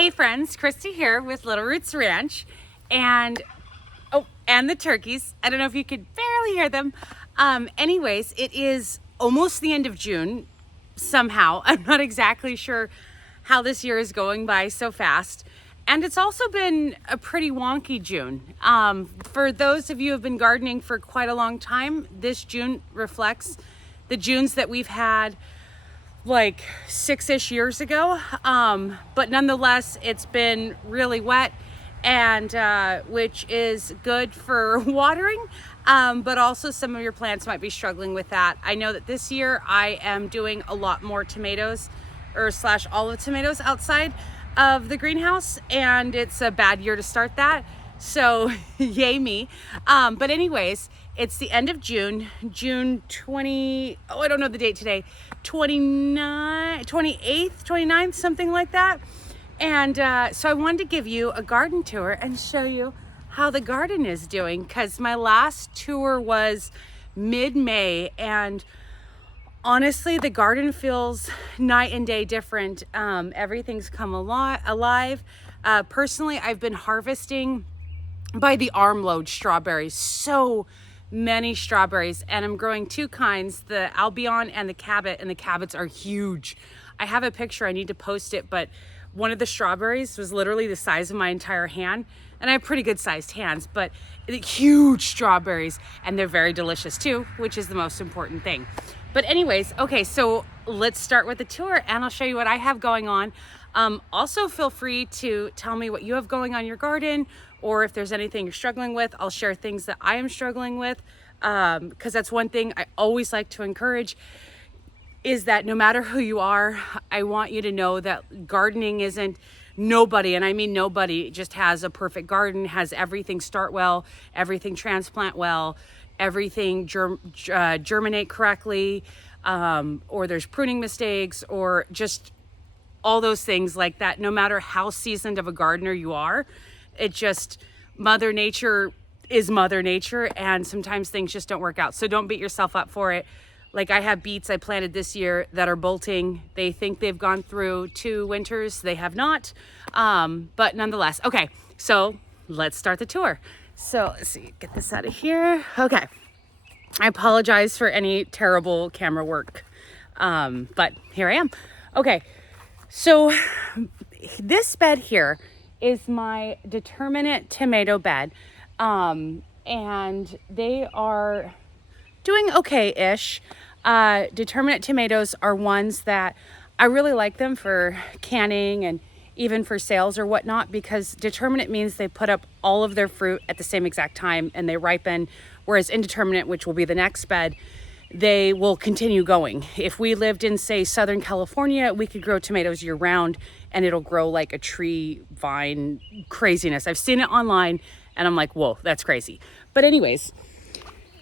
Hey friends, Christy here with Little Roots Ranch, and the turkeys. I don't know if you could barely hear them. Anyways, it is almost the end of June somehow. I'm not exactly sure how this year is going by so fast. And it's also been a pretty wonky June. For those of you who have been gardening for quite a long time, this June reflects the Junes that we've had like 6-ish years ago, but nonetheless it's been really wet, and which is good for watering, but also some of your plants might be struggling with that. I know that this year I am doing a lot more tomatoes or slash olive tomatoes outside of the greenhouse, and it's a bad year to start that, so yay me. But anyways, it's the end of June 20, I don't know the date today, 28th, 29th, something like that. And so I wanted to give you a garden tour and show you how the garden is doing, because my last tour was mid-May, and honestly, the garden feels night and day different. Everything's come alive. Personally, I've been harvesting by the armload strawberries, so many strawberries, and I'm growing two kinds, the Albion and the Cabot, and the Cabots are huge. I have a picture, I need to post it, but one of the strawberries was literally the size of my entire hand, and I have pretty good sized hands, but huge strawberries, and they're very delicious too, which is the most important thing. But anyways, okay, so let's start with the tour and I'll show you what I have going on. Also feel free to tell me what you have going on in your garden, or if there's anything you're struggling with. I'll share things that I am struggling with, because that's one thing I always like to encourage, is that no matter who you are, I want you to know that gardening isn't, nobody, and I mean nobody, just has a perfect garden, has everything start well, everything transplant well, everything germinate correctly, or there's pruning mistakes, or just all those things like that. No matter how seasoned of a gardener you are, it just, Mother Nature is Mother Nature, and sometimes things just don't work out. So don't beat yourself up for it. Like, I have beets I planted this year that are bolting. They think they've gone through 2 winters. They have not, but nonetheless. Okay, so let's start the tour. So let's see, get this out of here. Okay, I apologize for any terrible camera work, but here I am. Okay, so this bed here is my Determinate tomato bed, and they are doing okay-ish. Determinate tomatoes are ones that I really like them for canning and even for sales or whatnot, because Determinate means they put up all of their fruit at the same exact time and they ripen, whereas Indeterminate, which will be the next bed, they will continue going. If we lived in, say, Southern California, we could grow tomatoes year round and it'll grow like a tree, vine, craziness. I've seen it online and I'm like, whoa, that's crazy. But anyways,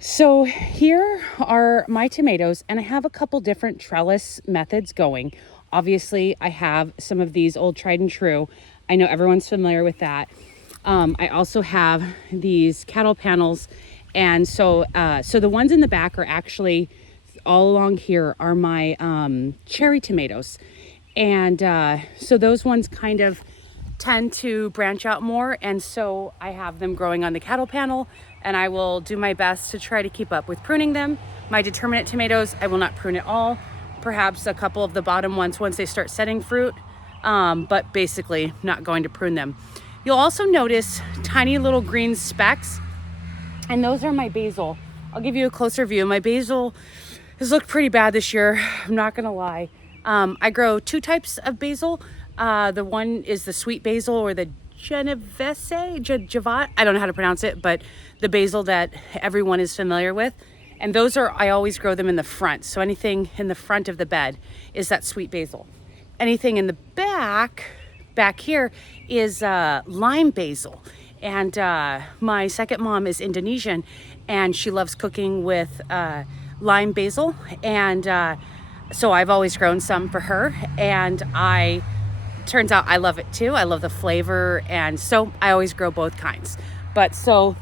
so here are my tomatoes, and I have a couple different trellis methods going. Obviously, I have some of these old tried and true. I know everyone's familiar with that. I also have these cattle panels, and so the ones in the back are actually, all along here are my cherry tomatoes, and so those ones kind of tend to branch out more, and so I have them growing on the cattle panel, and I will do my best to try to keep up with pruning them. My Determinate tomatoes, I will not prune at all. Perhaps a couple of the bottom ones once they start setting fruit, but basically not going to prune them. You'll also notice tiny little green specks, and those are my basil. I'll give you a closer view. My basil has looked pretty bad this year, I'm not gonna lie. I grow 2 types of basil. The one is the sweet basil, or the Genovese, Javat, I don't know how to pronounce it, but the basil that everyone is familiar with. And those are, I always grow them in the front. So anything in the front of the bed is that sweet basil. Anything in the back here is lime basil. And my second mom is Indonesian, and she loves cooking with lime basil. And so I've always grown some for her, and turns out I love it too. I love the flavor, and so I always grow both kinds. But so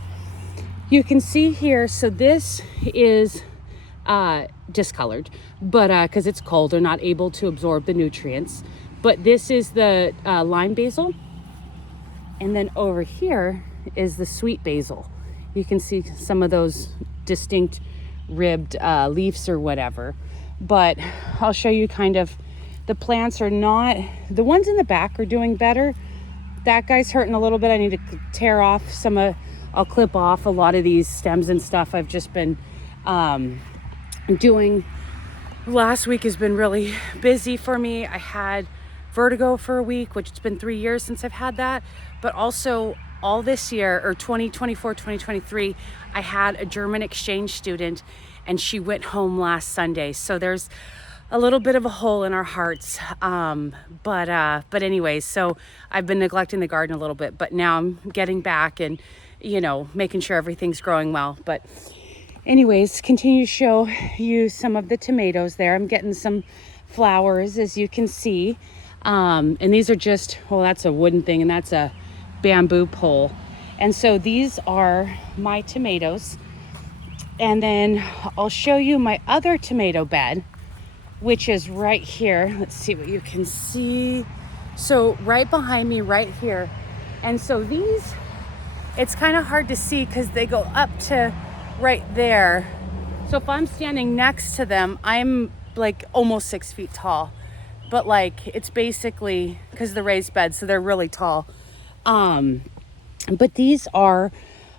you can see here, so this is discolored, but because it's cold, they're not able to absorb the nutrients. But this is the lime basil. And then over here is the sweet basil. You can see some of those distinct ribbed leaves or whatever. But I'll show you kind of, the plants are not, the ones in the back are doing better. That guy's hurting a little bit. I need to tear off some of, I'll clip off a lot of these stems and stuff. I've just been doing, last week has been really busy for me. I had vertigo for a week, which it's been 3 years since I've had that. But also all this year, or 2024, 2023, I had a German exchange student and she went home last Sunday. So there's a little bit of a hole in our hearts. But anyways, so I've been neglecting the garden a little bit, but now I'm getting back and, you know, making sure everything's growing well. But anyways, continue to show you some of the tomatoes there. I'm getting some flowers, as you can see. And these are just, well, that's a wooden thing and that's a bamboo pole. And so these are my tomatoes. And then I'll show you my other tomato bed, which is right here. Let's see what you can see. So right behind me, right here. And so these, it's kind of hard to see because they go up to right there. So if I'm standing next to them, I'm like almost 6 feet tall. But like, it's basically because the raised bed, so they're really tall. But these are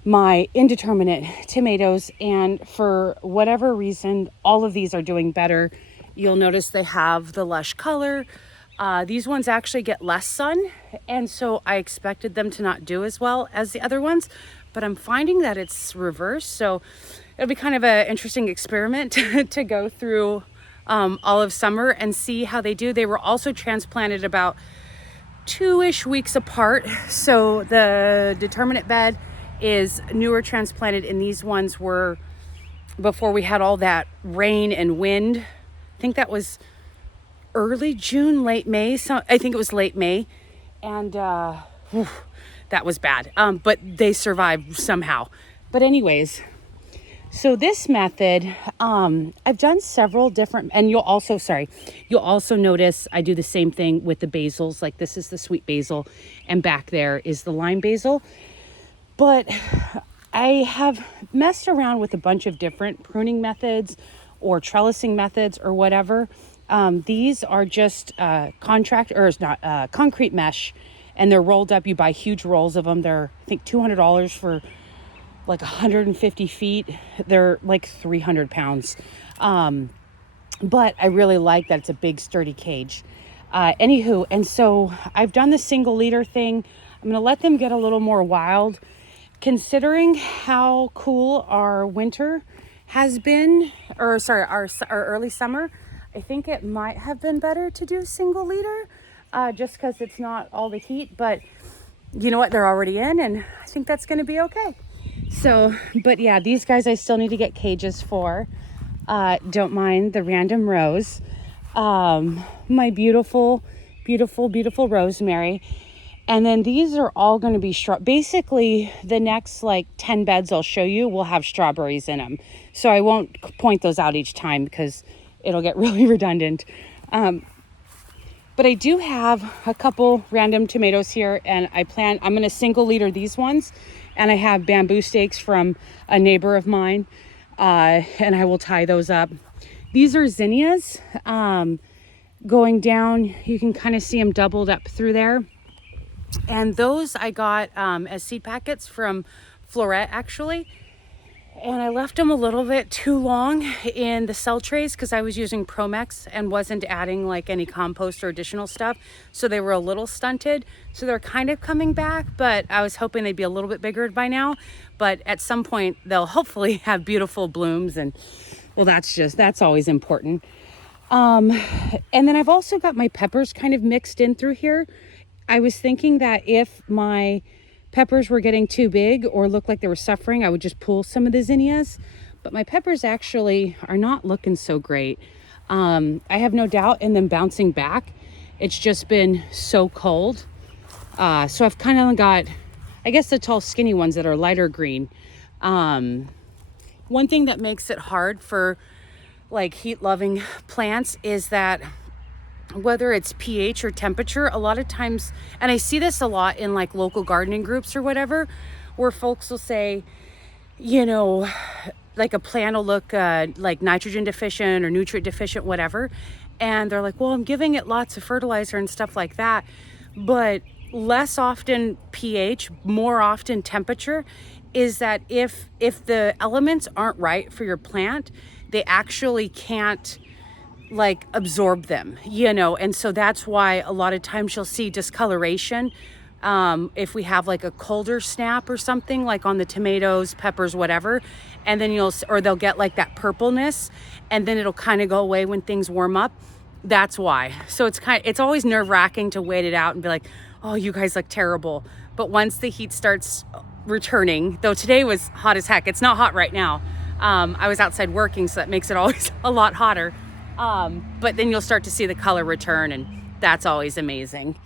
my indeterminate tomatoes, and for whatever reason, all of these are doing better. You'll notice they have the lush color. These ones actually get less sun, and so I expected them to not do as well as the other ones, but I'm finding that it's reversed. So it'll be kind of an interesting experiment to go through all of summer and see how they do. They were also transplanted about 2-ish weeks apart. So the Determinate bed is newer transplanted, and these ones were before we had all that rain and wind. I think that was early June, late May. So I think it was late May, and that was bad. But they survived somehow. But anyways, so this method, I've done several different, and you'll also notice I do the same thing with the basils. Like this is the sweet basil, and back there is the lime basil. But I have messed around with a bunch of different pruning methods or trellising methods or whatever. These are just concrete mesh, and they're rolled up. You buy huge rolls of them. They're, I think, $200 for like 150 feet. They're like 300 pounds. But I really like that it's a big sturdy cage. Anywho, and so I've done the single leader thing. I'm gonna let them get a little more wild. Considering how cool our winter has been, or sorry, our early summer, I think it might have been better to do single leader, just because it's not all the heat. But you know what, they're already in, and I think that's gonna be okay. So, but yeah, these guys I still need to get cages for. Don't mind the random rose. My beautiful, beautiful, beautiful rosemary. And then these are all going to be basically the next like 10 beds I'll show you will have strawberries in them. So I won't point those out each time because it'll get really redundant. But I do have a couple random tomatoes here, and I'm going to single leader these ones. And I have bamboo stakes from a neighbor of mine, and I will tie those up. These are zinnias going down. You can kind of see them doubled up through there. And those I got as seed packets from Floret, actually. And I left them a little bit too long in the cell trays because I was using Promex and wasn't adding like any compost or additional stuff. So they were a little stunted. So they're kind of coming back, but I was hoping they'd be a little bit bigger by now. But at some point they'll hopefully have beautiful blooms, and well, that's always important. And then I've also got my peppers kind of mixed in through here. I was thinking that if my peppers were getting too big or looked like they were suffering, I would just pull some of the zinnias. But my peppers actually are not looking so great. I have no doubt in them bouncing back. It's just been so cold. So I've kind of got, I guess, the tall skinny ones that are lighter green. One thing that makes it hard for like heat loving plants is that whether it's pH or temperature, a lot of times, and I see this a lot in like local gardening groups or whatever, where folks will say, you know, like a plant will look like nitrogen deficient or nutrient deficient, whatever. And they're like, well, I'm giving it lots of fertilizer and stuff like that. But less often pH, more often temperature, is that if the elements aren't right for your plant, they actually can't like absorb them, you know. And so that's why a lot of times you'll see discoloration if we have like a colder snap or something, like on the tomatoes, peppers, whatever, and then they'll get like that purpleness, and then it'll kind of go away when things warm up. That's why. So it's always nerve-wracking to wait it out and be like, oh, you guys look terrible. But once the heat starts returning, though today was hot as heck, it's not hot right now. I was outside working, so that makes it always a lot hotter. But then you'll start to see the color return, and that's always amazing.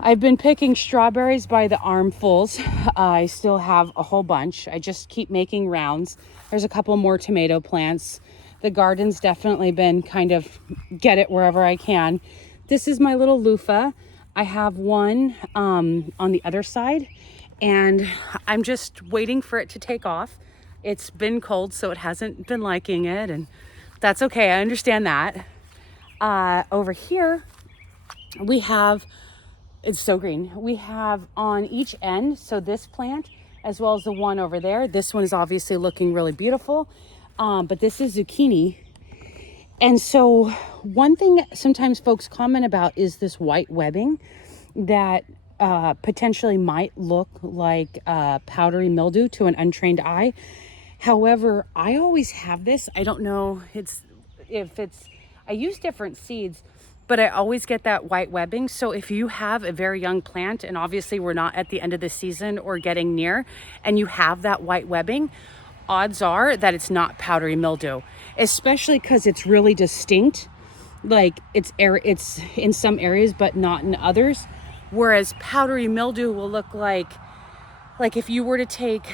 I've been picking strawberries by the armfuls. I still have a whole bunch. I just keep making rounds. There's a couple more tomato plants. The garden's definitely been kind of get it wherever I can. This is my little loofah. I have one on the other side, and I'm just waiting for it to take off. It's been cold, so it hasn't been liking it, and that's okay. I understand that. Over here, we have, it's so green. We have on each end, so this plant, as well as the one over there. This one is obviously looking really beautiful, but this is zucchini. And so one thing sometimes folks comment about is this white webbing that potentially might look like powdery mildew to an untrained eye. However, I always have this. I don't know I use different seeds, but I always get that white webbing. So if you have a very young plant, and obviously we're not at the end of the season or getting near, and you have that white webbing, odds are that it's not powdery mildew, especially because it's really distinct. Like it's in some areas, but not in others. Whereas powdery mildew will look like if you were to take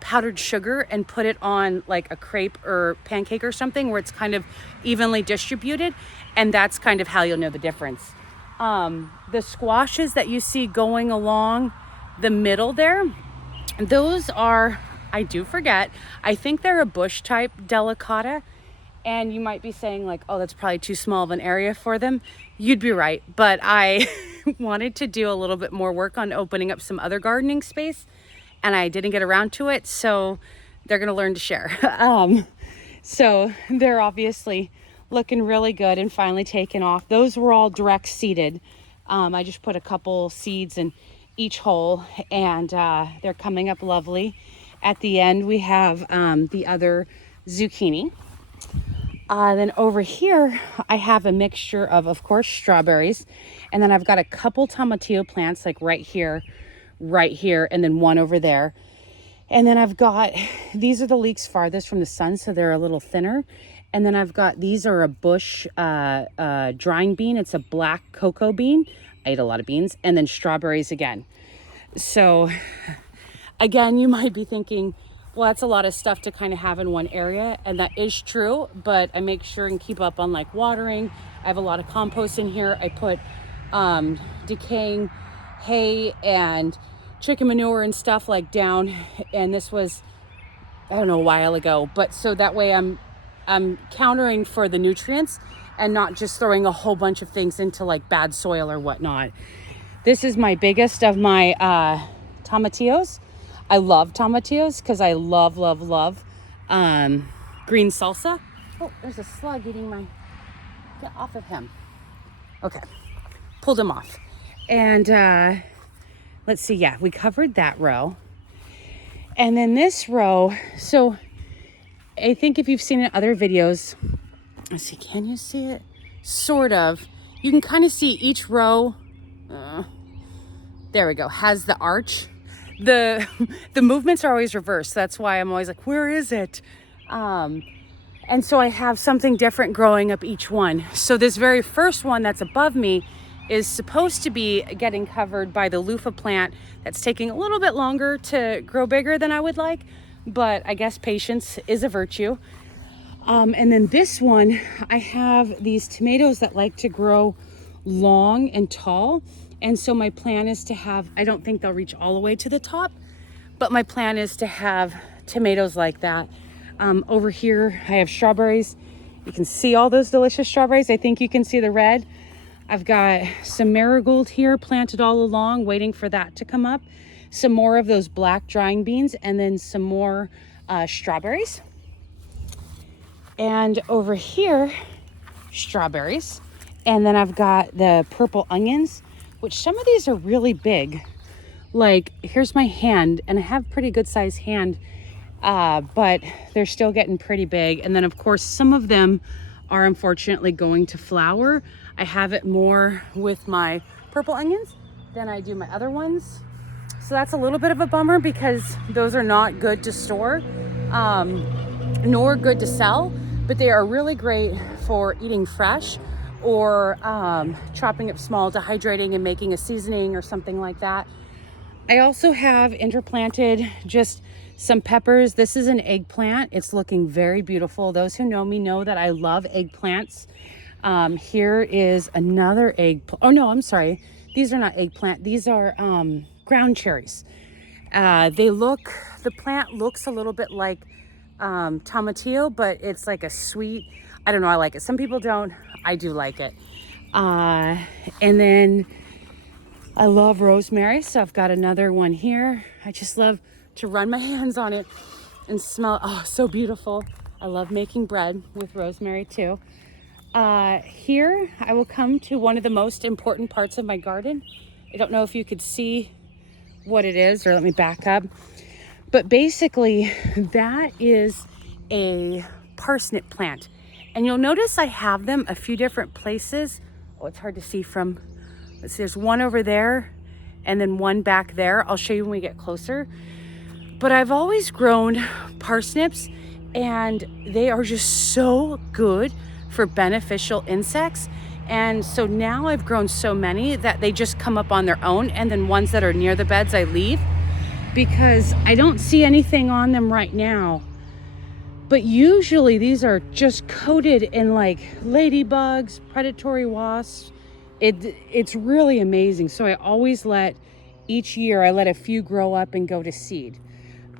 powdered sugar and put it on like a crepe or pancake or something, where it's kind of evenly distributed, and that's kind of how you'll know the difference. The squashes that you see going along the middle there, those are, I do forget, I think they're a bush type delicata. And you might be saying like, oh, that's probably too small of an area for them. You'd be right. But I wanted to do a little bit more work on opening up some other gardening space, and I didn't get around to it. So they're going to learn to share. So they're obviously looking really good and finally taken off. Those were all direct seeded. I just put a couple seeds in each hole, and they're coming up lovely. At the end, we have the other zucchini. Then over here, I have a mixture of course, strawberries. And then I've got a couple tomatillo plants, like right here, and then one over there. And then I've got, these are the leeks farthest from the sun, so they're a little thinner. And then I've got, these are a bush drying bean. It's a black cocoa bean. I ate a lot of beans. And then strawberries again. So again, you might be thinking, well, that's a lot of stuff to kind of have in one area, and that is true, but I make sure and keep up on like watering. I have a lot of compost in here. I put decaying hay and chicken manure and stuff like down, and this was, I don't know, a while ago, but so that way I'm countering for the nutrients and not just throwing a whole bunch of things into like bad soil or whatnot. This is my biggest of my tomatillos. I love tomatillos because I love green salsa. Oh, there's a slug eating my, get off of him. Okay, pulled him off. And let's see, yeah, we covered that row. And then this row, so I think if you've seen it in other videos, let's see, can you see it? Sort of. You can kind of see each row, there we go, has the arch. The movements are always reversed. That's why I'm always like, where is it? And so I have something different growing up each one. So this very first one that's above me is supposed to be getting covered by the loofah plant that's taking a little bit longer to grow bigger than I would like, but I guess patience is a virtue. And then this one, I have these tomatoes that like to grow long and tall. And so my plan is to have, I don't think they'll reach all the way to the top, but my plan is to have tomatoes like that. Over here, I have strawberries. You can see all those delicious strawberries. I think you can see the red. I've got some marigold here planted all along, waiting for that to come up. Some more of those black drying beans, and then some more strawberries. And over here, strawberries. And then I've got the purple onions, which some of these are really big. Like, here's my hand, and I have pretty good sized hand, but they're still getting pretty big. And then of course, some of them are unfortunately going to flower. I have it more with my purple onions than I do my other ones. So that's a little bit of a bummer because those are not good to store, nor good to sell, but they are really great for eating fresh or chopping up small, dehydrating and making a seasoning or something like that. I also have interplanted just some peppers. This is an eggplant. It's looking very beautiful. Those who know me know that I love eggplants. Here is another oh no, I'm sorry. These are not eggplant. These are ground cherries. The plant looks a little bit like tomatillo, but it's like a sweet, I don't know, I like it. Some people don't. I do like it. And then I love rosemary, so I've got another one here. I just love to run my hands on it and smell, oh, so beautiful. I love making bread with rosemary too. Here I will come to one of the most important parts of my garden. I don't know if you could see what it is, or let me back up. But basically that is a parsnip plant. And you'll notice I have them a few different places. Oh, it's hard to see from, let's see, there's one over there and then one back there. I'll show you when we get closer. But I've always grown parsnips and they are just so good for beneficial insects. And so now I've grown so many that they just come up on their own. And then ones that are near the beds, I leave because I don't see anything on them right now. But usually these are just coated in like ladybugs, predatory wasps. It's really amazing. So I always each year I let a few grow up and go to seed.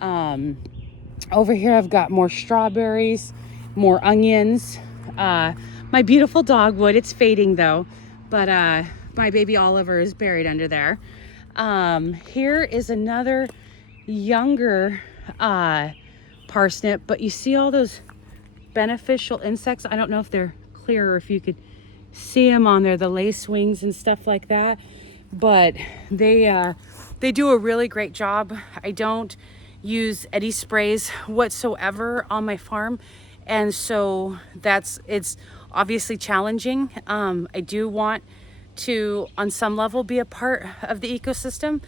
Over here I've got more strawberries, more onions. My beautiful dogwood, it's fading though, but my baby Oliver is buried under there. Here is another younger parsnip, but you see all those beneficial insects. I don't know if they're clear or if you could see them on there, the lace wings and stuff like that, but they do a really great job. I don't use eddy sprays whatsoever on my farm, and so it's obviously challenging. I do want to on some level be a part of the ecosystem.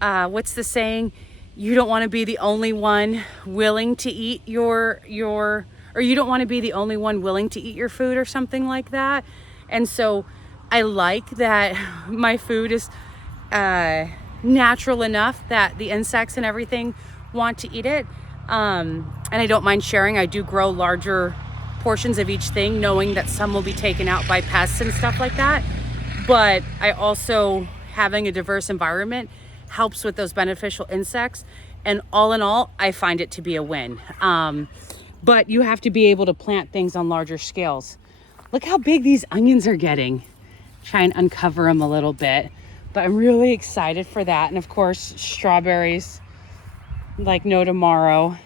What's the saying? You don't want to be the only one willing to eat or you don't want to be the only one willing to eat your food or something like that. And so I like that my food is natural enough that the insects and everything want to eat it. And I don't mind sharing. I do grow larger portions of each thing, knowing that some will be taken out by pests and stuff like that. But I also, having a diverse environment helps with those beneficial insects. And all in all, I find it to be a win. But you have to be able to plant things on larger scales. Look how big these onions are getting. Try and uncover them a little bit. But I'm really excited for that. And of course, strawberries like no tomorrow.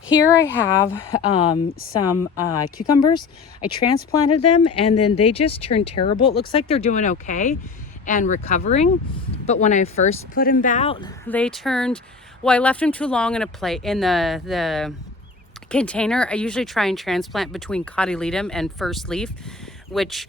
Here I have some cucumbers. I transplanted them and then they just turned terrible. It looks like they're doing okay and recovering. But when I first put them out, they turned, well, I left them too long in the container. I usually try and transplant between cotyledon and first leaf, which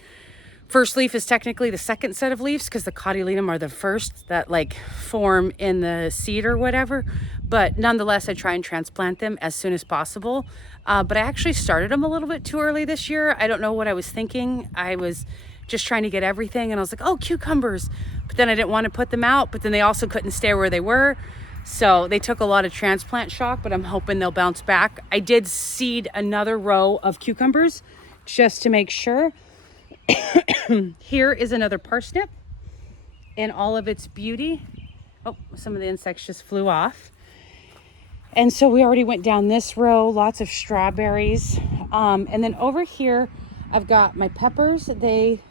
first leaf is technically the second set of leaves because the cotyledon are the first that like form in the seed or whatever. But nonetheless, I try and transplant them as soon as possible. But I actually started them a little bit too early this year. I don't know what I was thinking. I was just trying to get everything and I was like, oh, cucumbers. But then I didn't want to put them out, but then they also couldn't stay where they were. So they took a lot of transplant shock, but I'm hoping they'll bounce back. I did seed another row of cucumbers just to make sure. Here is another parsnip in all of its beauty. Oh, some of the insects just flew off. And so we already went down this row, lots of strawberries. And then over here, I've got my peppers. They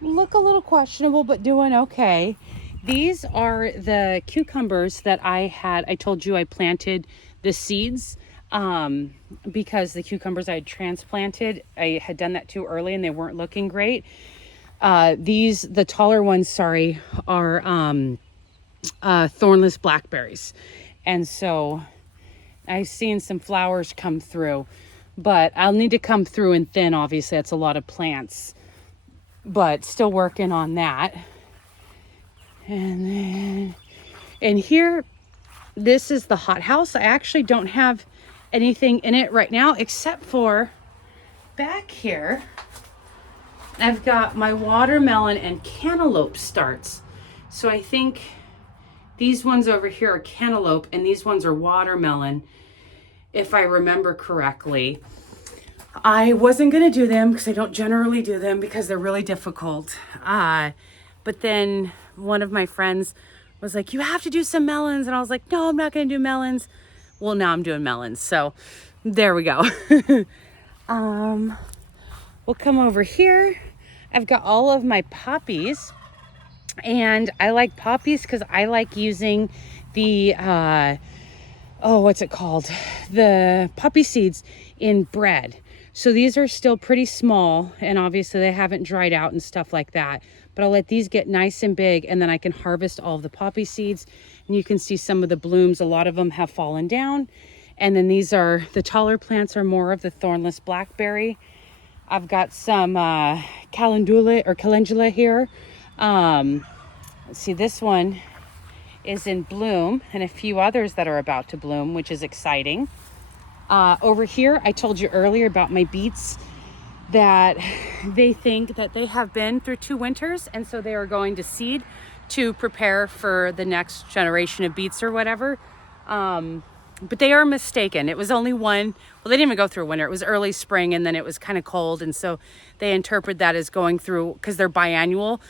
look a little questionable, but doing okay. These are the cucumbers that I told you I planted the seeds because the cucumbers I had transplanted, I had done that too early and they weren't looking great. The taller ones, are thornless blackberries. And so I've seen some flowers come through, but I'll need to come through and thin. Obviously, that's a lot of plants, but still working on that. And here, this is the hothouse. I actually don't have anything in it right now, except for back here, I've got my watermelon and cantaloupe starts. So I think these ones over here are cantaloupe and these ones are watermelon, if I remember correctly. I wasn't going to do them because I don't generally do them because they're really difficult. But then one of my friends was like, you have to do some melons. And I was like, no, I'm not going to do melons. Well, now I'm doing melons. So there we go. We'll come over here. I've got all of my poppies. And I like poppies because I like using the, what's it called? The poppy seeds in bread. So these are still pretty small and obviously they haven't dried out and stuff like that. But I'll let these get nice and big and then I can harvest all of the poppy seeds. And you can see some of the blooms. A lot of them have fallen down. And then the taller plants are more of the thornless blackberry. I've got some calendula here. Let's see, this one is in bloom and a few others that are about to bloom, which is exciting. Over here, I told you earlier about my beets that they think that they have been through 2 winters and so they are going to seed to prepare for the next generation of beets or whatever. But they are mistaken. It was only one. Well, they didn't even go through winter. It was early spring and then it was kind of cold. And so they interpret that as going through, because they're biannual,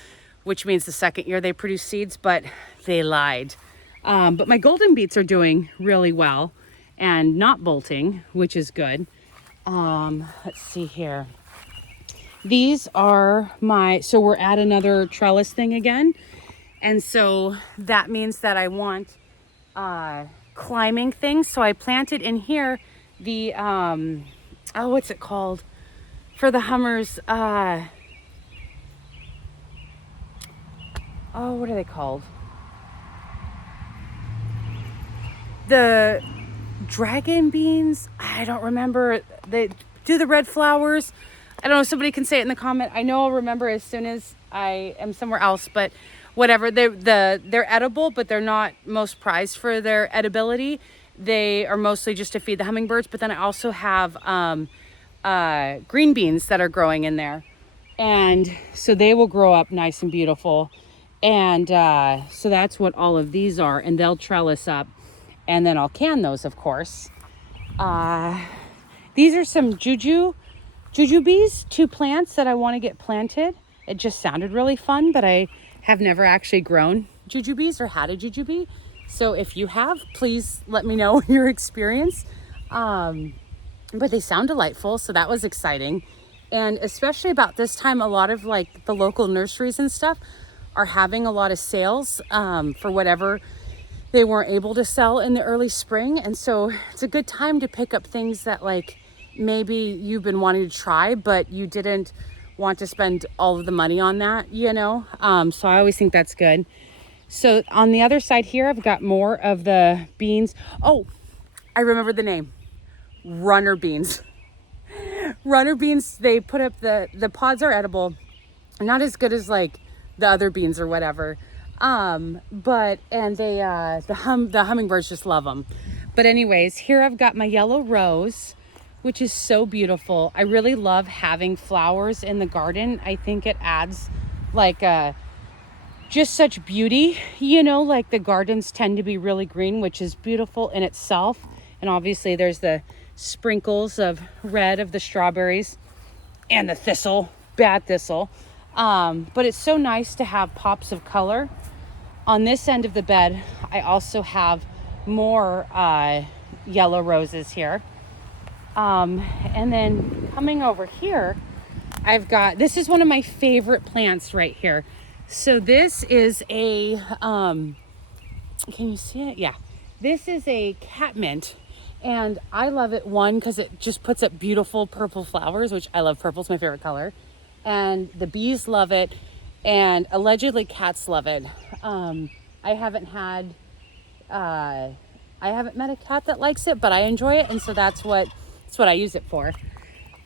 which means the second year they produce seeds, but they lied. But my golden beets are doing really well and not bolting, which is good. Let's see here. These are so we're at another trellis thing again. And so that means that I want climbing things. So I planted in here the, what's it called? For the hummers, what are they called? The dragon beans? I don't remember. They do the red flowers. I don't know, somebody can say it in the comment. I know I'll remember as soon as I am somewhere else, but whatever. They're edible, but they're not most prized for their edibility. They are mostly just to feed the hummingbirds, but then I also have green beans that are growing in there. And so they will grow up nice and beautiful. And so that's what all of these are, and they'll trellis up. And then I'll can those, of course. These are some jujubes, 2 plants that I want to get planted. It just sounded really fun, but I have never actually grown jujubes or had a jujube. So if you have, please let me know your experience. But they sound delightful, so that was exciting. And especially about this time, a lot of like the local nurseries and stuff are having a lot of sales for whatever they weren't able to sell in the early spring. And so it's a good time to pick up things that like maybe you've been wanting to try, but you didn't want to spend all of the money on that, you know? So I always think that's good. So on the other side here, I've got more of the beans. Oh, I remember the name. Runner beans. Runner beans, they put up the pods are edible. Not as good as like the other beans or whatever. But the hummingbirds just love them. But anyways, here I've got my yellow rose, which is so beautiful. I really love having flowers in the garden. I think it adds like a just such beauty, you know, like the gardens tend to be really green, which is beautiful in itself. And obviously there's the sprinkles of red of the strawberries and the thistle, bad thistle. But it's so nice to have pops of color. On this end of the bed, I also have more yellow roses here. And then coming over here, I've got, this is one of my favorite plants right here. So this is a, can you see it? Yeah. This is a catmint, and I love it, one, because it just puts up beautiful purple flowers, which I love. Purple's my favorite color. And the bees love it, and allegedly cats love it. I haven't met a cat that likes it, but I enjoy it, and so that's what I use it for.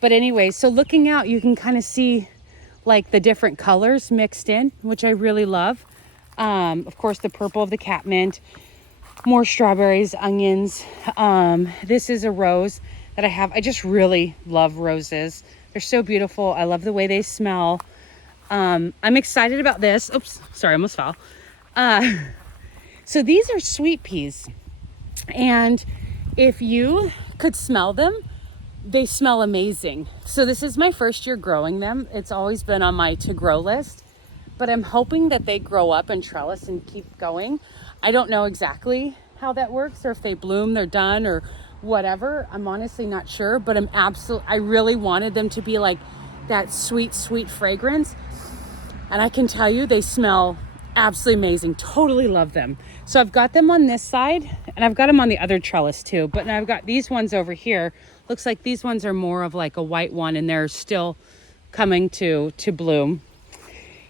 But anyway, so looking out, you can kind of see like the different colors mixed in, which I really love. Of course, the purple of the catmint, more strawberries, onions. This is a rose that I have. I just really love roses. They're so beautiful. I love the way they smell. I'm excited about this. Oops, sorry, I almost fell. So these are sweet peas. And if you could smell them, they smell amazing. So this is my first year growing them. It's always been on my to grow list, but I'm hoping that they grow up and trellis and keep going. I don't know exactly how that works, or if they bloom, they're done, or whatever. I'm honestly not sure, but I really wanted them to be like that sweet, sweet fragrance. And I can tell you, they smell absolutely amazing. Totally love them. So I've got them on this side, and I've got them on the other trellis too. But now I've got these ones over here. Looks like these ones are more of like a white one, and they're still coming to bloom.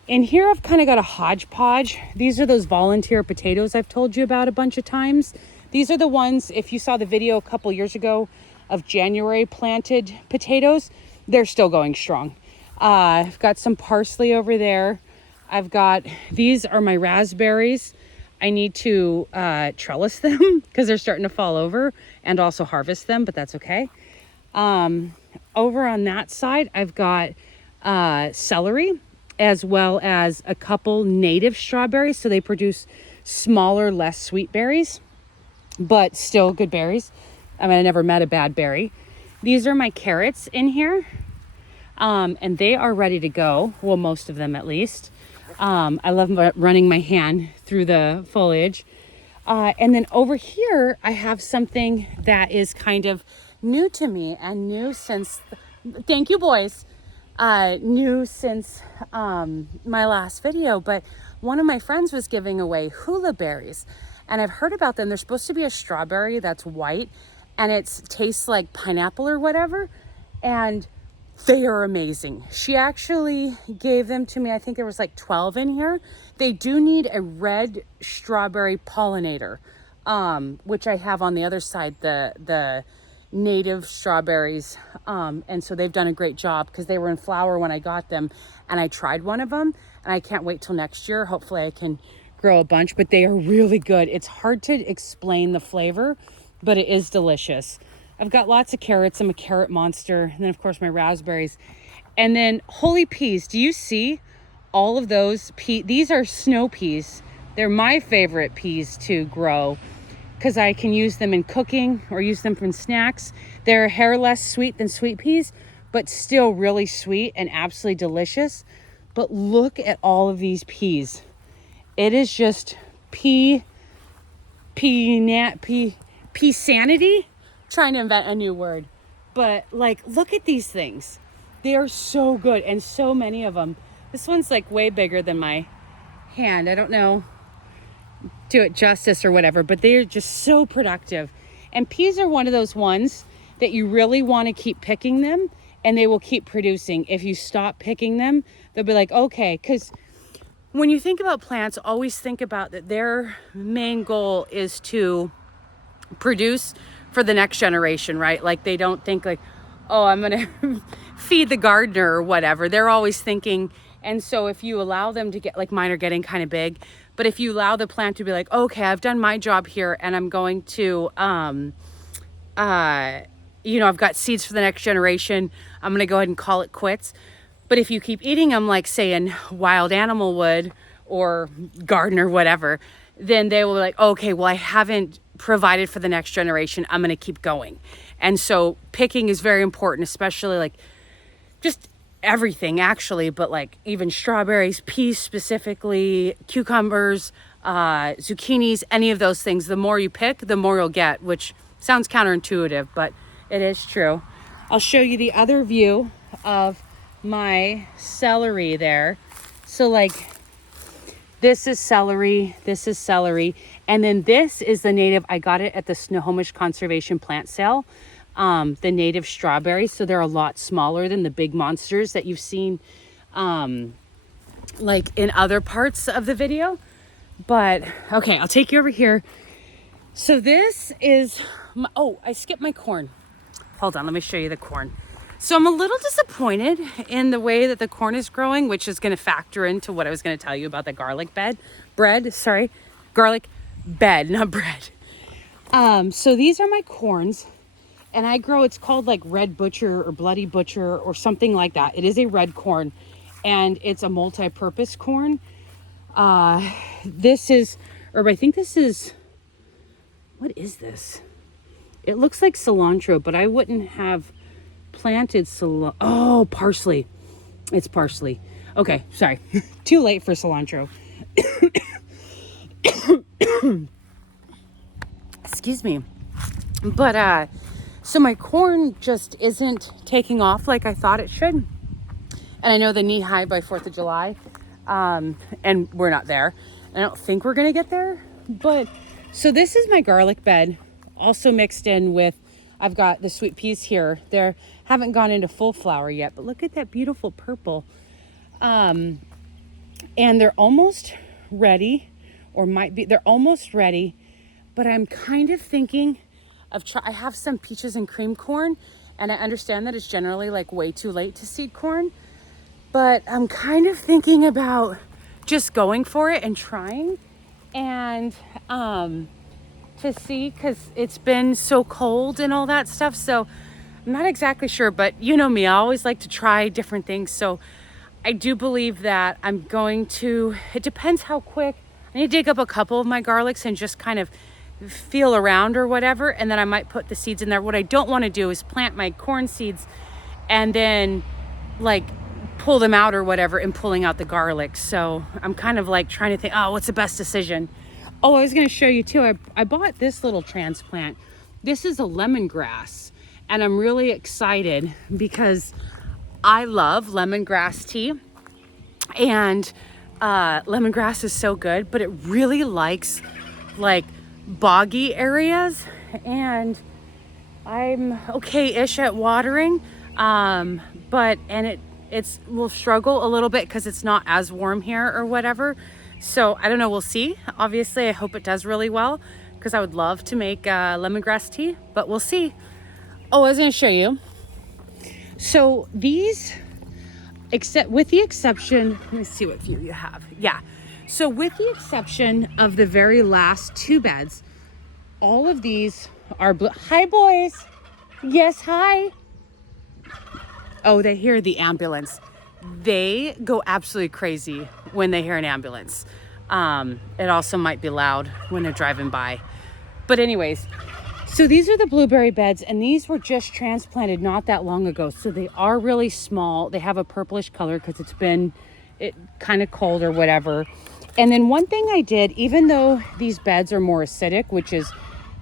In here, I've kind of got a hodgepodge. These are those volunteer potatoes I've told you about a bunch of times. These are the ones, if you saw the video a couple years ago of January planted potatoes, they're still going strong. I've got some parsley over there. These are my raspberries. I need to trellis them because they're starting to fall over, and also harvest them, but that's okay. Over on that side, I've got celery, as well as a couple native strawberries. So they produce smaller, less sweet berries, but still good berries. I mean, I never met a bad berry. These are my carrots in here. And they are ready to go. Well, most of them at least. I love running my hand through the foliage. And then over here, I have something that is kind of new to me, and new since, thank you boys, new since my last video. But one of my friends was giving away Huckleberries, and I've heard about them. They're supposed to be a strawberry that's white, and it tastes like pineapple or whatever. And they are amazing. She actually gave them to me. I think there was like 12 in here. They do need a red strawberry pollinator, which I have on the other side, the native strawberries. And so they've done a great job because they were in flower when I got them, and I tried one of them, and I can't wait till next year. Hopefully I can grow a bunch, but they are really good. It's hard to explain the flavor, but it is delicious. I've got lots of carrots. I'm a carrot monster. And then, of course, my raspberries. And then holy peas. Do you see all of those peas? These are snow peas. They're my favorite peas to grow because I can use them in cooking or use them for snacks. They're a hair less sweet than sweet peas, but still really sweet and absolutely delicious. But look at all of these peas. It is just pea sanity. Trying to invent a new word, but like, look at these things. They are so good, and so many of them. This one's like way bigger than my hand. I don't know, do it justice or whatever, but they are just so productive. And peas are one of those ones that you really want to keep picking them, and they will keep producing. If you stop picking them, they'll be like, okay, because when you think about plants, always think about that their main goal is to produce for the next generation, right? Like, they don't think like, oh, I'm gonna feed the gardener or whatever. They're always thinking. And so if you allow them to get, like mine are getting kind of big, but if you allow the plant to be like, okay, I've done my job here, and I'm going to I've got seeds for the next generation, I'm gonna go ahead and call it quits. But if you keep eating them, like say a wild animal would, or garden or whatever, then they will be like, okay, well, I haven't provided for the next generation. I'm going to keep going. And so picking is very important, especially like just everything actually, but like even strawberries, peas specifically, cucumbers, zucchinis, any of those things. The more you pick, the more you'll get, which sounds counterintuitive, but it is true. I'll show you the other view of my celery there. So like this is celery, and then this is the native. I got it at the Snohomish Conservation Plant Sale, the native strawberries. So they're a lot smaller than the big monsters that you've seen like in other parts of the video. But okay, I'll take you over here. So this is I skipped my corn. Hold on, let me show you the corn. So I'm a little disappointed in the way that the corn is growing, which is going to factor into what I was going to tell you about the garlic bed. Garlic bed, not bread. So these are my corns, and I grow, it's called like Red Butcher or Bloody Butcher or something like that. It is a red corn, and it's a multi-purpose corn. I think this is, what is this? It looks like cilantro, but I wouldn't have planted parsley. It's parsley. Okay, sorry. Too late for cilantro. Excuse me. But so my corn just isn't taking off like I thought it should. And I know the knee high by 4th of July. And we're not there. I don't think we're gonna get there. But so this is my garlic bed, also mixed in with, I've got the sweet peas here. They haven't gone into full flower yet, but look at that beautiful purple. And they're almost ready, they're almost ready, but I'm kind of thinking of I have some peaches and cream corn, and I understand that it's generally like way too late to seed corn, but I'm kind of thinking about just going for it and trying, and to see, because it's been so cold and all that stuff. So I'm not exactly sure, but you know me, I always like to try different things. So I do believe that I'm going to, it depends how quick. I need to dig up a couple of my garlics and just kind of feel around or whatever, and then I might put the seeds in there. What I don't want to do is plant my corn seeds and then like pull them out or whatever and pulling out the garlic. So I'm kind of like trying to think, what's the best decision? Oh, I was going to show you too. I bought this little transplant. This is a lemongrass, and I'm really excited because I love lemongrass tea, and lemongrass is so good, but it really likes like boggy areas, and I'm okay-ish at watering, but it will struggle a little bit because it's not as warm here or whatever. So I don't know, we'll see. Obviously, I hope it does really well because I would love to make lemongrass tea, but we'll see. Oh, I was going to show you. So these, with the exception, let me see what view you have. Yeah. So with the exception of the very last two beds, all of these are blue. Hi, boys. Yes, hi. Oh, they hear the ambulance. They go absolutely crazy when they hear an ambulance. It also might be loud when they're driving by. But anyways, so these are the blueberry beds, and these were just transplanted not that long ago. So they are really small. They have a purplish color because it's been kind of cold or whatever. And then one thing I did, even though these beds are more acidic, which is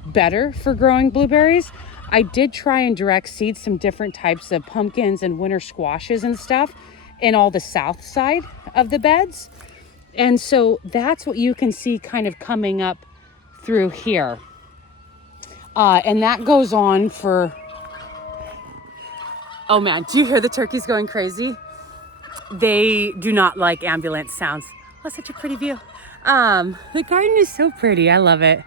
better for growing blueberries, I did try and direct seed some different types of pumpkins and winter squashes and stuff in all the south side of the beds. And so that's what you can see kind of coming up through here. And that goes on for, oh man, do you hear the turkeys going crazy? They do not like ambulance sounds. Oh, such a pretty view. The garden is so pretty. I love it.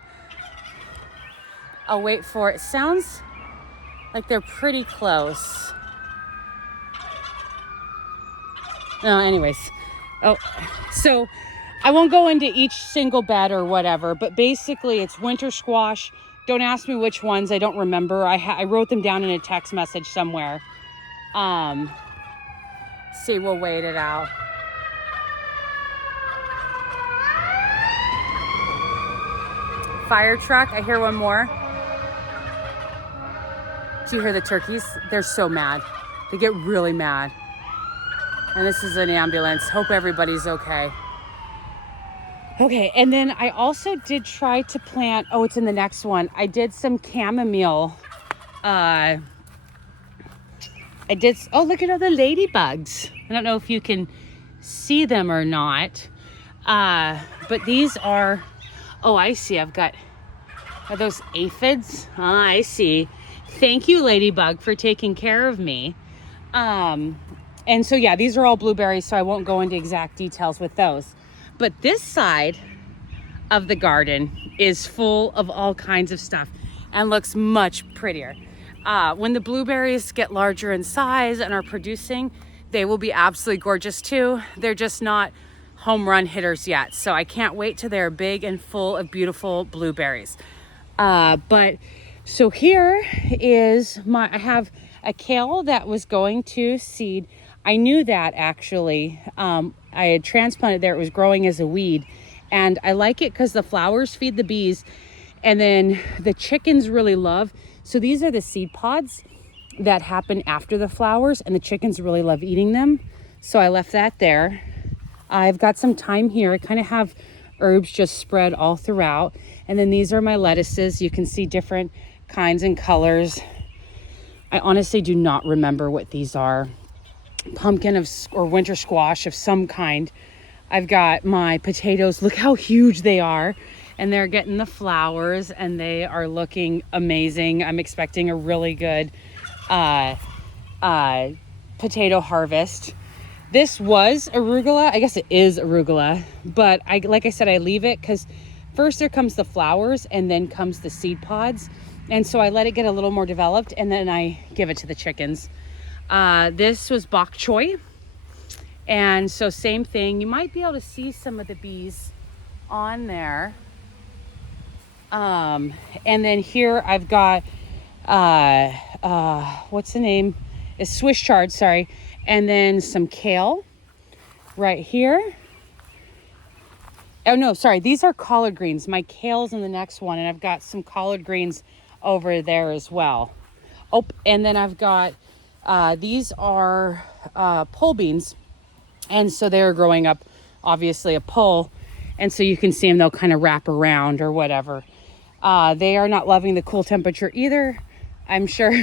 I'll wait for it. Sounds like they're pretty close. Anyways. Oh, so I won't go into each single bed or whatever, but basically it's winter squash. Don't ask me which ones. I don't remember. I wrote them down in a text message somewhere. See, we'll wait it out. fire truck. I hear one more. Do you hear the turkeys? They're so mad. They get really mad. And this is an ambulance. Hope everybody's okay. Okay, and then I also did try to plant, oh, it's in the next one. I did some chamomile. Oh, look at all the ladybugs. I don't know if you can see them or not. But these are, oh, I see. Are those aphids? Ah, I see. Thank you, ladybug, for taking care of me. And so, yeah, these are all blueberries, so I won't go into exact details with those. But this side of the garden is full of all kinds of stuff and looks much prettier. When the blueberries get larger in size and are producing, they will be absolutely gorgeous too. They're just not home run hitters yet. So I can't wait till they're big and full of beautiful blueberries. So here is I have a kale that was going to seed. I knew that actually. I had transplanted there. It was growing as a weed. And I like it because the flowers feed the bees. And then the chickens really love. So these are the seed pods that happen after the flowers. And the chickens really love eating them. So I left that there. I've got some thyme here. I kind of have herbs just spread all throughout. And then these are my lettuces. You can see different kinds and colors. I honestly do not remember what these are. Pumpkin or winter squash of some kind. I've got my potatoes. Look how huge they are. And they're getting the flowers and they are looking amazing. I'm expecting a really good potato harvest. This was arugula. I guess it is arugula. But like I said, I leave it because first there comes the flowers and then comes the seed pods. And so I let it get a little more developed and then I give it to the chickens. This was bok choy. And so same thing. You might be able to see some of the bees on there. And then here I've got, what's the name? It's Swiss chard, sorry. And then some kale right here. Oh no, sorry. These are collard greens. My kale's in the next one. And I've got some collard greens over there as well. Oh, and then I've got, these are, pole beans. And so they're growing up, obviously, a pole. And so you can see them, they'll kind of wrap around or whatever. They are not loving the cool temperature either, I'm sure.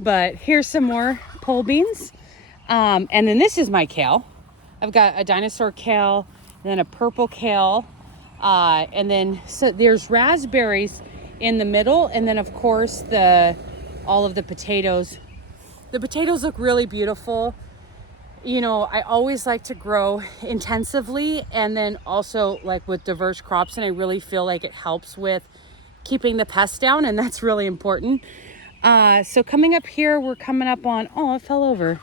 But here's some more pole beans. And then this is my kale. I've got a dinosaur kale, and then a purple kale. And then so there's raspberries in the middle. And then, of course, all of the potatoes. The potatoes look really beautiful. You know, I always like to grow intensively and then also like with diverse crops. And I really feel like it helps with keeping the pests down. And that's really important. So coming up here, we're coming up on, oh, it fell over.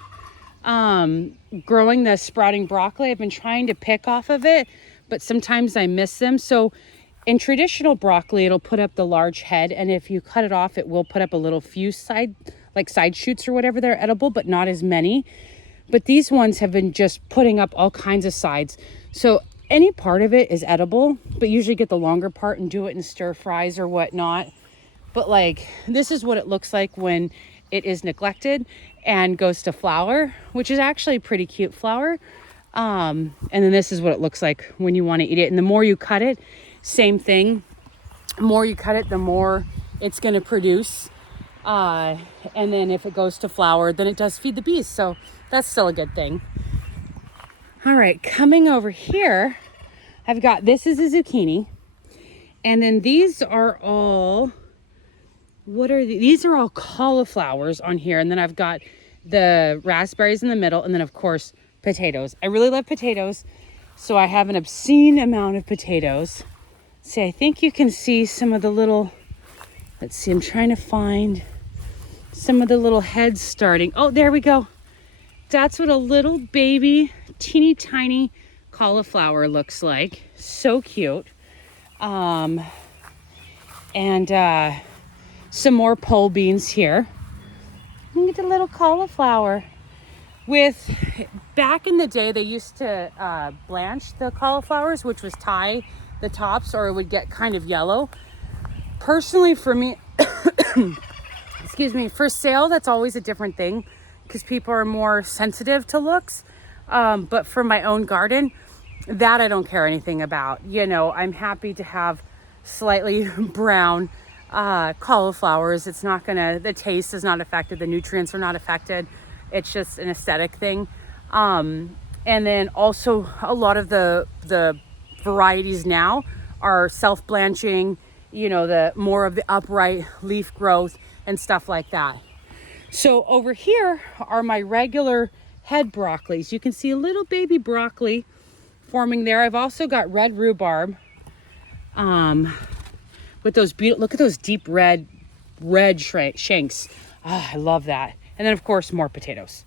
Growing the sprouting broccoli. I've been trying to pick off of it, but sometimes I miss them. So in traditional broccoli, it'll put up the large head. And if you cut it off, it will put up a little few side shoots or whatever. They're edible, but not as many. But these ones have been just putting up all kinds of sides. So any part of it is edible, but usually get the longer part and do it in stir fries or whatnot. But like, this is what it looks like when it is neglected and goes to flower, which is actually a pretty cute flower. And then this is what it looks like when you want to eat it. And the more you cut it, same thing. The more you cut it, the more it's going to produce. And then if it goes to flower, then it does feed the bees. So that's still a good thing. All right, coming over here, I've got, this is a zucchini. And then these are all, these are all cauliflowers on here. And then I've got the raspberries in the middle. And then of course, potatoes. I really love potatoes. So I have an obscene amount of potatoes. See, I think you can see some of the little, let's see, I'm trying to find some of the little heads starting. Oh, there we go. That's what a little baby, teeny tiny cauliflower looks like. So cute. And some more pole beans here. Look at the little cauliflower. Back in the day, they used to blanch the cauliflowers, which was Thai the tops, or it would get kind of yellow. Personally, for me, excuse me, for sale, that's always a different thing because people are more sensitive to looks. But for my own garden, that I don't care anything about. You know, I'm happy to have slightly brown cauliflowers. It's not gonna, the taste is not affected, the nutrients are not affected. It's just an aesthetic thing. And then also a lot of the varieties now are self-blanching, you know, the more of the upright leaf growth and stuff like that. So over here are my regular head broccolis. You can see a little baby broccoli forming there. I've also got red rhubarb with those beautiful, look at those deep red shanks. Oh, I love that. And then of course more potatoes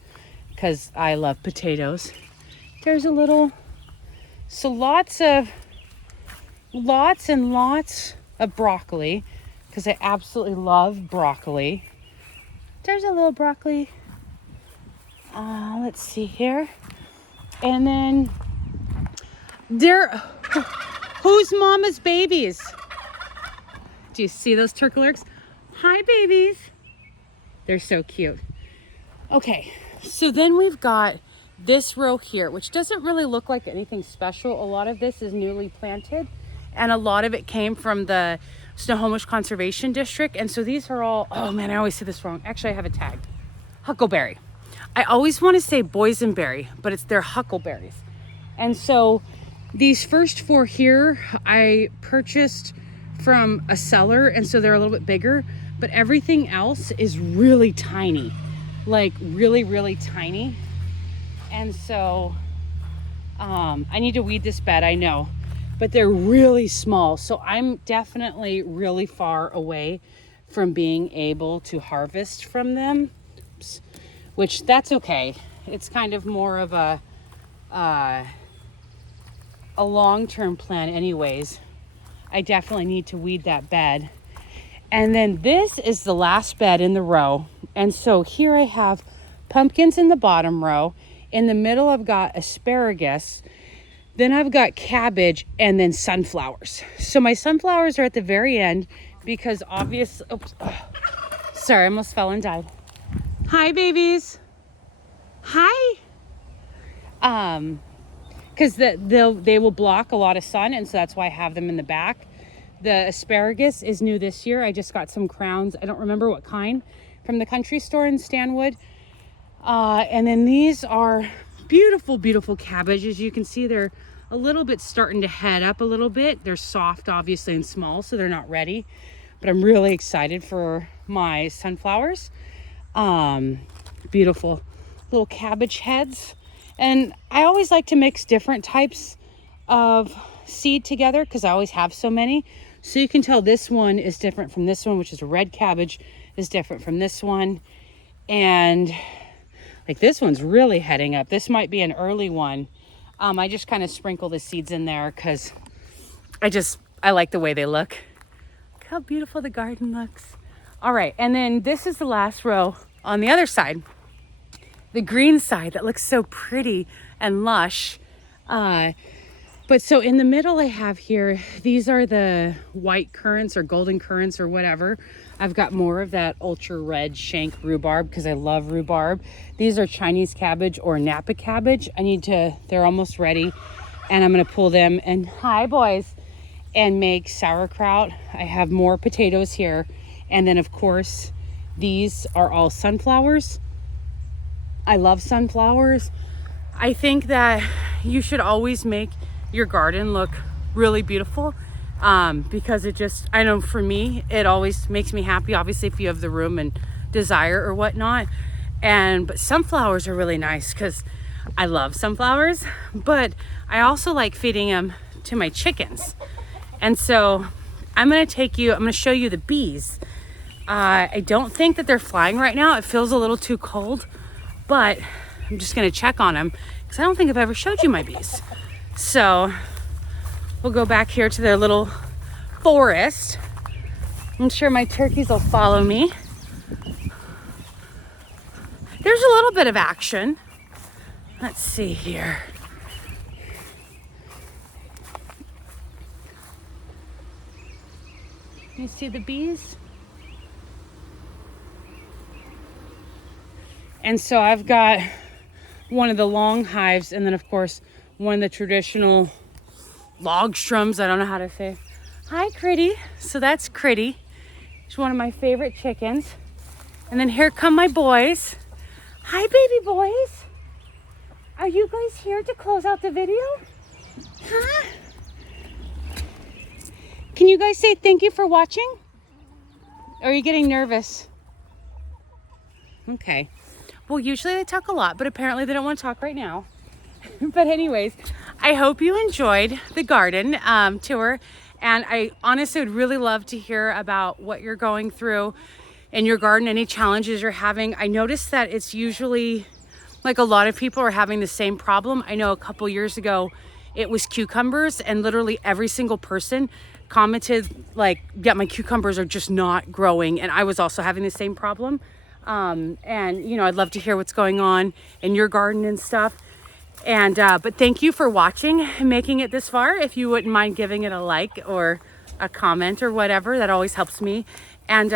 because I love potatoes. There's a little, so lots and lots of broccoli because I absolutely love broccoli. There's a little broccoli. Let's see here. And then who's mama's babies? Do you see those turkey-lurks? Hi, babies. They're so cute. Okay, so then we've got this row here, which doesn't really look like anything special. A lot of this is newly planted, and a lot of it came from the Snohomish Conservation District. And so these are all, oh man, I always say this wrong. Actually, I have it tagged. Huckleberry. I always want to say boysenberry, but they're huckleberries. And so these first 4 here, I purchased from a seller, and so they're a little bit bigger, but everything else is really tiny, like really, really tiny. And so I need to weed this bed, I know, but they're really small. So I'm definitely really far away from being able to harvest from them. Oops. Which that's okay. It's kind of more of a long-term plan anyways. I definitely need to weed that bed. And then this is the last bed in the row. And so here I have pumpkins in the bottom row. In the middle, I've got asparagus. Then I've got cabbage and then sunflowers. So my sunflowers are at the very end because obviously, oops, sorry, I almost fell and died. Hi, babies. Hi. Because they will block a lot of sun, and so that's why I have them in the back. The asparagus is new this year. I just got some crowns. I don't remember what kind from the country store in Stanwood. And then these are beautiful, beautiful cabbages. You can see they're a little bit starting to head up a little bit. They're soft, obviously, and small, so they're not ready. But I'm really excited for my sunflowers. Beautiful little cabbage heads. And I always like to mix different types of seed together because I always have so many. So you can tell this one is different from this one, which is a red cabbage, is different from this one. And like this one's really heading up. This might be an early one. I just kind of sprinkle the seeds in there because I like the way they look. Look how beautiful the garden looks. All right, and then this is the last row on the other side. The green side that looks so pretty and lush. But so in the middle I have here, these are the white currants or golden currants or whatever. I've got more of that ultra red shank rhubarb because I love rhubarb. These are Chinese cabbage or Napa cabbage. They're almost ready. And I'm gonna pull them and, hi boys, and make sauerkraut. I have more potatoes here. And then of course, these are all sunflowers. I love sunflowers. I think that you should always make your garden look really beautiful because I know for me, it always makes me happy. Obviously, if you have the room and desire or whatnot. But sunflowers are really nice because I love sunflowers, but I also like feeding them to my chickens. And so I'm going to show you the bees. I don't think that they're flying right now. It feels a little too cold, but I'm just gonna check on them because I don't think I've ever showed you my bees. So we'll go back here to their little forest. I'm sure my turkeys will follow me. There's a little bit of action. Let's see here. You see the bees? And so I've got one of the long hives, and then of course one of the traditional log strums. I don't know how to say. Hi, Critty. So that's Critty. She's one of my favorite chickens. And then here come my boys. Hi, baby boys. Are you guys here to close out the video? Huh? Can you guys say thank you for watching? Or are you getting nervous? Okay. Well, usually they talk a lot, but apparently they don't want to talk right now. But anyways, I hope you enjoyed the garden tour. And I honestly would really love to hear about what you're going through in your garden, any challenges you're having. I noticed that it's usually like a lot of people are having the same problem. I know a couple years ago it was cucumbers, and literally every single person commented like, yeah, my cucumbers are just not growing. And I was also having the same problem. And you know, I'd love to hear what's going on in your garden and stuff. And but thank you for watching and making it this far. If you wouldn't mind giving it a like or a comment or whatever, that always helps me. And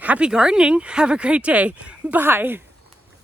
happy gardening. Have a great day. Bye.